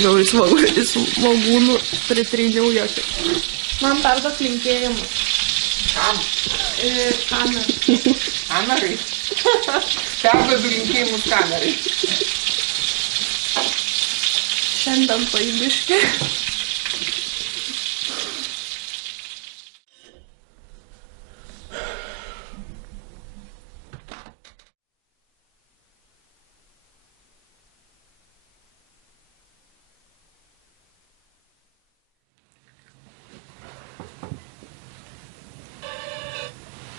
žiauriai svogūnų pritryniau jokį. Man perduok linkėjimus. Kam? Kamerai. Kamerai? Perduodu linkėjimus kamerai. Šiandien paibiški.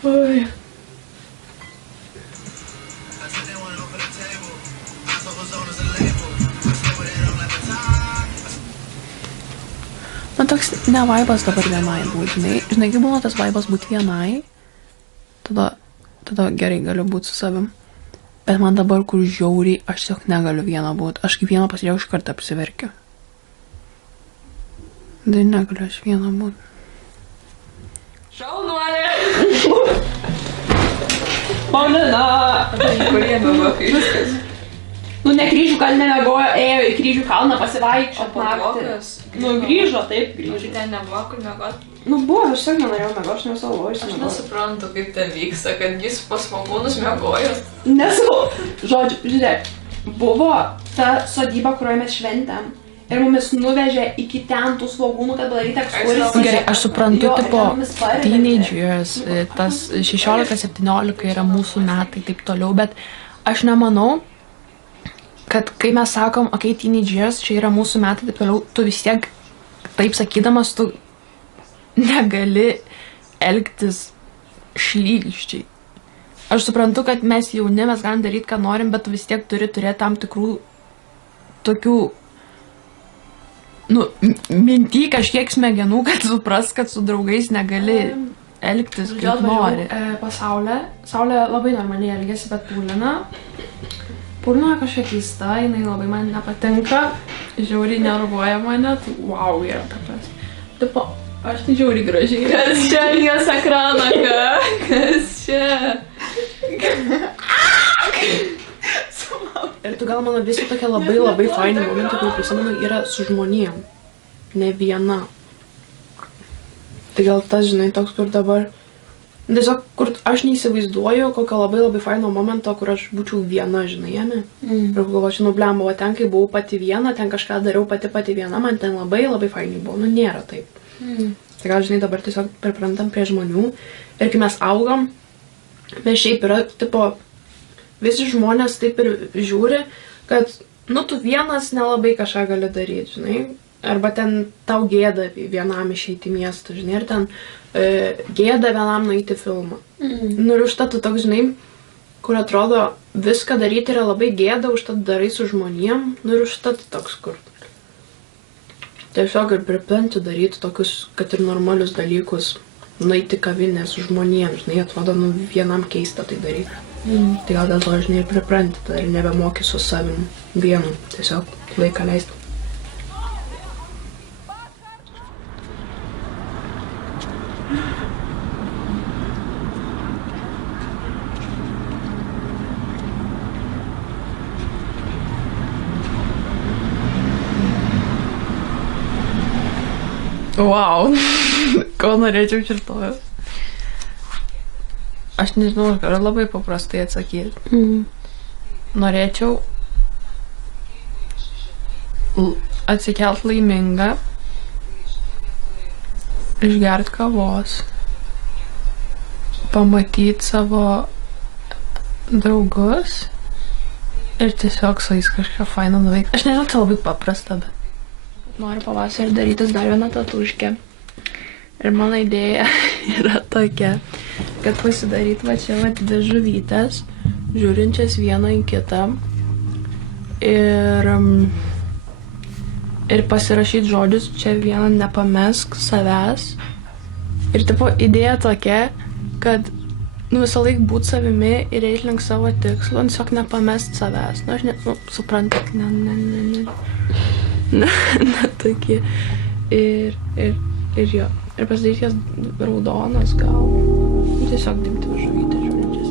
Oi. Man toks ne vaibas dabar vienai būt, žinai, kaip būna tas vaibas būt vienai, tada gerai galiu būt su savim, bet man dabar, kur žiauriai, aš tiesiog negaliu viena būt, aš kaip viena pasiriau iš kartą apsiverkiu. Tai negaliu aš viena būt. Šaunuolė! Paulina! Kurie mėgokai viskas? Nu, ne kryžių kalne mėgojo, ėjo į kryžių kalną pasivaikščiot naktį. Blogas? Nu, grįžo, taip, grįžo. Ten nebuvo kur mėgot? Nu, buvo, aš tiesiog nenorėjau mėgot, aš nesalvoju. Aš nesuprantu, kaip ten vyksta, kad jis pas svogūnus mėgojo. Nesalvoju. Žodžiu, žiūrėk, buvo ta sodyba, kurioje mes šventėm. Ir mumis nuvežė iki ten tų svogūnų, kad padaryti ekskursiją. Gerai, aš suprantu, tipo, teenage years, tas 16-17 yra mūsų metai, taip toliau, bet aš nemanau, kad kai mes sakom, okei, teenage years, čia yra mūsų metai, taip toliau, tu vis tiek, taip sakydamas, tu negali elgtis šlykščiai. Aš suprantu, kad mes jauni, mes galim daryti, ką norim, bet tu vis tiek turi turėti tam tikrų tokių minty kažkiek smegenų, kad supras, kad su draugais negali elgtis kaip nori. Saulė labai normaliai elgėsi, bet Paulina kažkiek keista, jinai labai man nepatinka, žiauriai nervuoja mane, wow, yra tokios. Tipo, aš tai žiauriai gražiai. Kas čia jos ekraną, kas čia? Ir tu gal mano visi tokie labai faini momentai, kur prisimenu, yra su žmonėm. Ne viena. Tai gal tas, žinai, toks, kur dabar... Tiesiog, kur aš neįsivaizduoju kokio labai faino momento, kur aš būčiau viena, žinai, jame. Ir galvočiau, blemba, o ten, kai buvau pati viena, ten kažką dariau pati viena, man ten labai fainai buvo. Nu, nėra taip. Tai gal, žinai, dabar tiesiog priprantam prie žmonių. Ir kai mes augam, mes šiaip yra, tipo... Visi žmonės taip ir žiūri, kad, nu, tu vienas nelabai kažką gali daryti, žinai. Arba ten tau gėda vienam išeiti į miestą, žinai. Ir ten gėda vienam nueiti filmą. Nu, ir užtat tu toks, žinai, kur atrodo viską daryti yra labai gėda, užtat darai su žmonėm. Nu, ir užtat toks, kur. Tiesiog ir pripranti daryti tokius, kad ir normalius dalykus. Nueiti kavinę su žmonėm, žinai, atrodo, nu, vienam keista tai daryti. Tai gal dėl to, žinai, ir pripranti, tada ir nebemoki su savim vienu, tiesiog laiką leisti. Wow, ko norėčiau šitojo. Aš nežinau, aš galiu labai paprastai atsakyti. Norėčiau atsikelt laimingą, išgert kavos, pamatyti savo draugus ir tiesiog su jais kažką faino nuveikti. Aš nežinau, tai labai paprasta, bet noriu pavasarį darytis dar vieną tatuškę. Ir mano idėja yra tokia, kad pasidaryt va čia va dvi žuvytės, žiūrinčias vieną į kitą ir pasirašyti žodžius, čia vieną nepamesk savęs. Ir tipo idėja tokia, kad visą laiką būt savimi ir eit link savo tikslo, tiesiog nepamest savęs. Nu, aš suprantat, ne tokie. Ir jo. Ir pasidaryti jas raudonas gal. Tiesiog dirbti žuvytę žiūrinčias